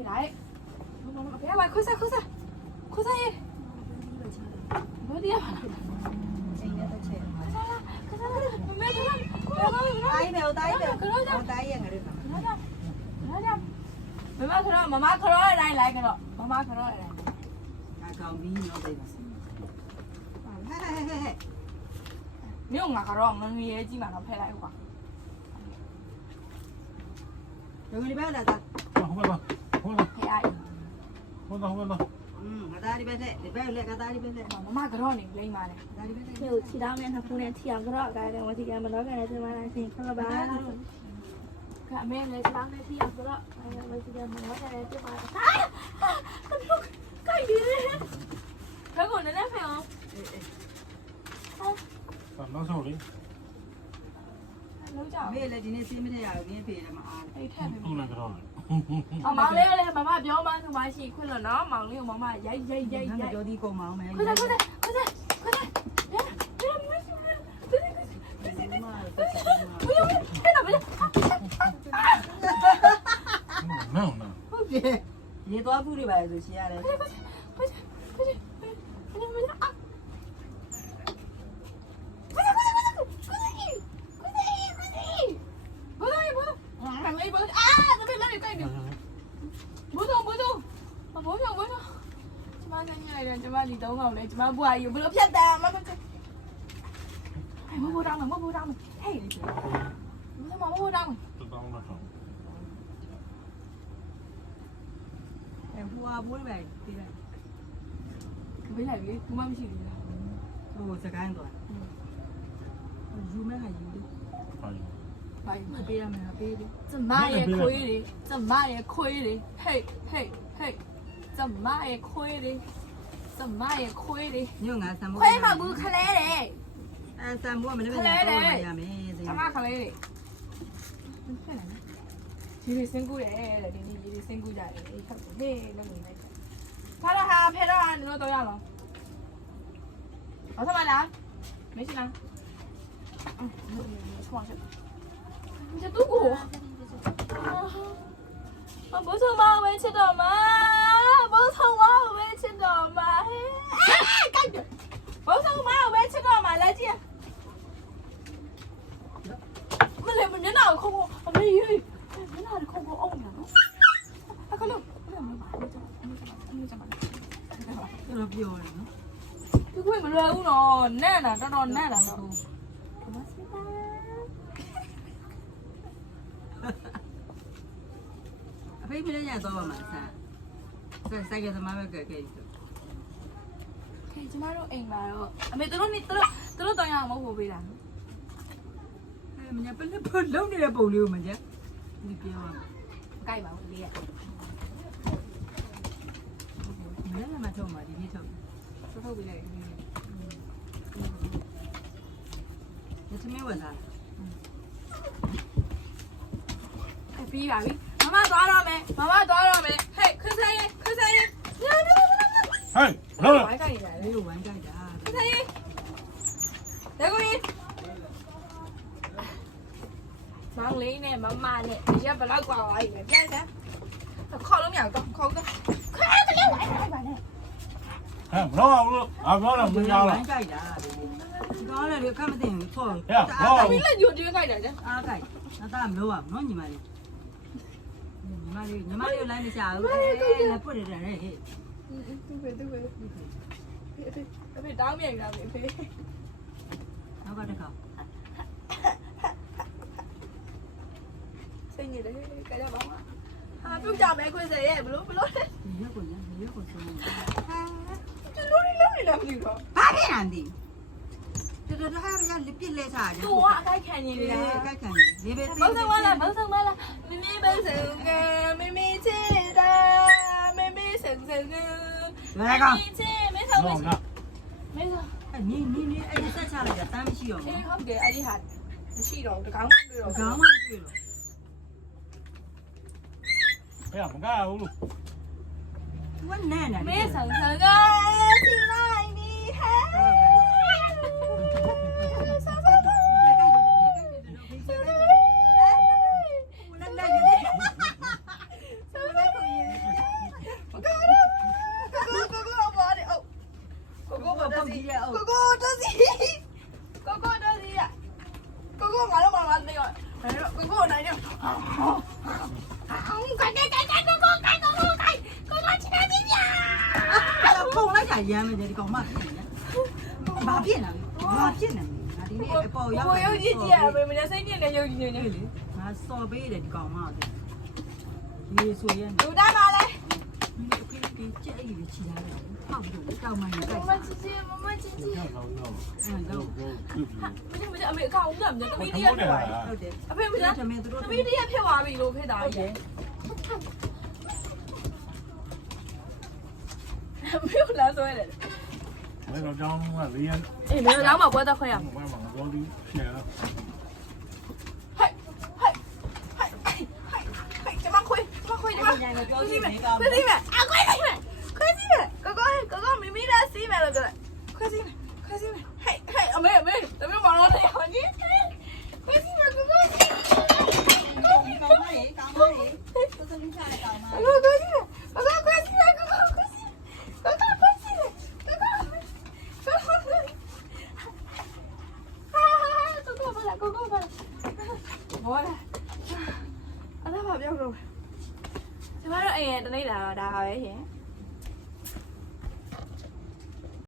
来，不要来，快噻，快噻，快噻！快点！ 今天的钱。 快噻啦，快噻啦！没有啦， 大一点，我大一点， 快点， 我大一点，快点。 快点，快点！妈妈可乐来个了，妈妈可乐来。 啊，搞米孬的。嘿。 没有啊，可乐，我们也基本上配来一块。 有个礼拜来的。 好吧， 配阿姨。 好吧。 我大礼拜来，礼拜来，个大礼拜来。 妈妈可乐呢，来嘛嘞。 大礼拜来。 没有其他面，他姑娘提上可乐，该的我提干么多干的，这完了行，可乐吧。 看没来， 当的提上可乐，哎呀，我提干么多干的，这完了。哎呀，干啥？ 快给我奶奶配哦。 拿手里。 没来，今天谁没来呀？免费的嘛啊。 哎，太美不能给他了。 忙嘞，妈妈表妈同妈去，快乐呢，忙嘞，妈妈呀。 那叫你过忙没？ 快点！不要！ 没有。 不别，你多补的吧，就行了。 快点！啊！ကျမဒီတော့ကောင်လေကျမဘွားကြီးဘယ်လိုဖြတ်တာမမမိုးတောင်းမယ်ဟေးမမိုးတောင်းမယ်တောင်းတော့ဟိုဟာဘူးပဲဒီလိုက်ဘေးလိုက်လေဘူးမှမရှိဘူးလားဟိုစကိုင်းတော့ယူမဲ့ဟာယူတယ်ဘာယူပေးရမယ်ပေးလေကျမရဲ့ခွေးလေကျမရဲ့ခွေးလေဟေးကျမရဲ့ခွေးလေကျမရဲ့ခွေးလေညငါဆံမိုးခွေးမဘူးခလဲတယ်အဲဆံမိုးကမနေ့ကတော့ရမယ်ကျမခလဲတယ်ဒီလိုစင်ကူတယ်တဲ့ဒီလိုစင်ကူကြတယ်အေးခက်ဟေးလည်းနေလိုက်ဖားဟာဖဲတော့နင်တို့တော့ရအောင်好他妈的，没事啦。你这肚骨，我不从马尾吃到嘛，不从马尾吃到嘛，干的，不从马尾吃到嘛，来姐。没拿空空，没有，没拿的空空哦呢。啊，可能， တော့ပြောတယ်နော်ဒီခွေမလွယ်ဘူးနော်နဲ့တာတော်တော်နဲ့တာနော်အဖေပြည့်ရတော့မှာဆန်စိုက်ကသမားပဲကြက်ခဲ့တယ်ခေကျမတို့အိမ်မှာတော့အမေတို့တော့ရအောင်မဟုတ်ဘူးပေးတာနော်အဲမညာပလက်ဖို့လုံးနေတဲ့ပုံလေးကိုမကြဒီပြောရမကြိုက်ပါဘူးလေးရမနေ့ကမှထုတ်မှာဒီနေ့ထုတ်ထုတ်ပေးလိုက်ဒီသမီးဝင်လာပြီးပါပြီမမသွားတော့မယ်ဟေးခစရေးဟေးလောဝိုင်းကြိုက်ရတယ်လေးကိုဝမ်းကြိုက်တာခစရေးဒါကိုကြီးမောင်လေးနဲ့မမနဲ့ဒီရက်ဘလောက်กว่าသွားပြီလဲပြန်စမ်းခေါ်လို့မရတော့ခေါ်တော့ခါကလေးဝိုင်းပါနဲ့ဟဲ့မလောဘူးလို့မရဝလားမ်းကြိုက်တာဒီကောင်းလေခက်မသိဘူးထော်။မင်းလည်းညိုကျွေးခိုက်တယ်လေအားကြိုက်အသားမလို့ပါနော်ညီမလေးညီမလေးလိုက်မချဘူးလက်ပွတ်ရတယ်ဟဲ့။သူပဲအဖေတောင်းမြိုင်တာပဲဖေနောက်ကတကောက်။စိတ်ညစ်တယ်ကြကြပါမ။ဟာပြုတ်ကြမယ်ခွေးစရဲ့ဘလို့လဲရွက်ကိုဆုံး။ကျလို့လည်းမသိတော့ဘာဖြစ်နေလဲတော်တော်ဟာရလပြစ်လဲစားကြ။သူကအကိုက်ခံနေတယ်ကတ်ခံနေပဲ။ဘောင်းဆောင်မလားမင်းဘောင်းဆောင်ကမင်းချစ်တာမင်းဆန်ချစ်မင်းဆောင်မင်းဆောင်နီအဲ့ဒီဆက်ချလိုက်တာတမ်းမရှိတော့အေးဘူးဟုတ်တယ်အဲ့ဒီဟာမရှိတော့တကောင်မှတွေ့တော့ခေါင်းမတွေ့တော့ဟဲ့မကားဘူးလို့ဝမ်းနဲ့နဲ့မင်းဆောင်ကစီလိုက်နေဟဲ့ဆောင်ဆောင်ဖုံလိုက်တာရမ်းမယ်ဒီကောင်မဘာဖြစ်နေလဲဘာဖြစ်နေလဲငါဒီနေ့အပေါ်ရောက်我有意见，我们家生年的有意见呢。 ငါစော်ပေးတယ်ဒီကောင်မရေဆိုရဲနေ有大妈嘞？ ဒီဒီကြက်ကြီးချီလာတယ်ဟောက်ပြီးတောက်မှန်နေကြိုက်我们姐姐，我们姐姐。 လောက်လောက်တော့不是，没看我们家，咱们弟弟骗我。 ဟုတ်တယ်阿飞不是， သမီးတို့咱们弟弟骗我，比罗骗大一点。没有蓝色的。 ဘယ်တော့ကြောင်းကလေးရ哎，没有蓝毛，我在会呀。 ဘာမှမပြောဘူးရှယ်တော့嘿，嘿，嘿，嘿，嘿，这帮亏，这帮亏，这帮。快进门，快进门，啊，快进门，快进门，哥哥，咪咪来洗门了，哥，快进门，快进门，嘿，嘿，啊，没有，咱们网络的好，你快进门，哥哥， ဒီကောင်မရေကောင်မရေသူသမီးချတဲ့ကောင်မ哥哥快进门，哥哥快进门，哥哥快进门，哥哥快进门，哥哥，哥哥过来，我来，啊，他跑不要走。ကျမတို့အိမ်ရဲ့တနေ့လာတော့ဒါပါပဲရှင်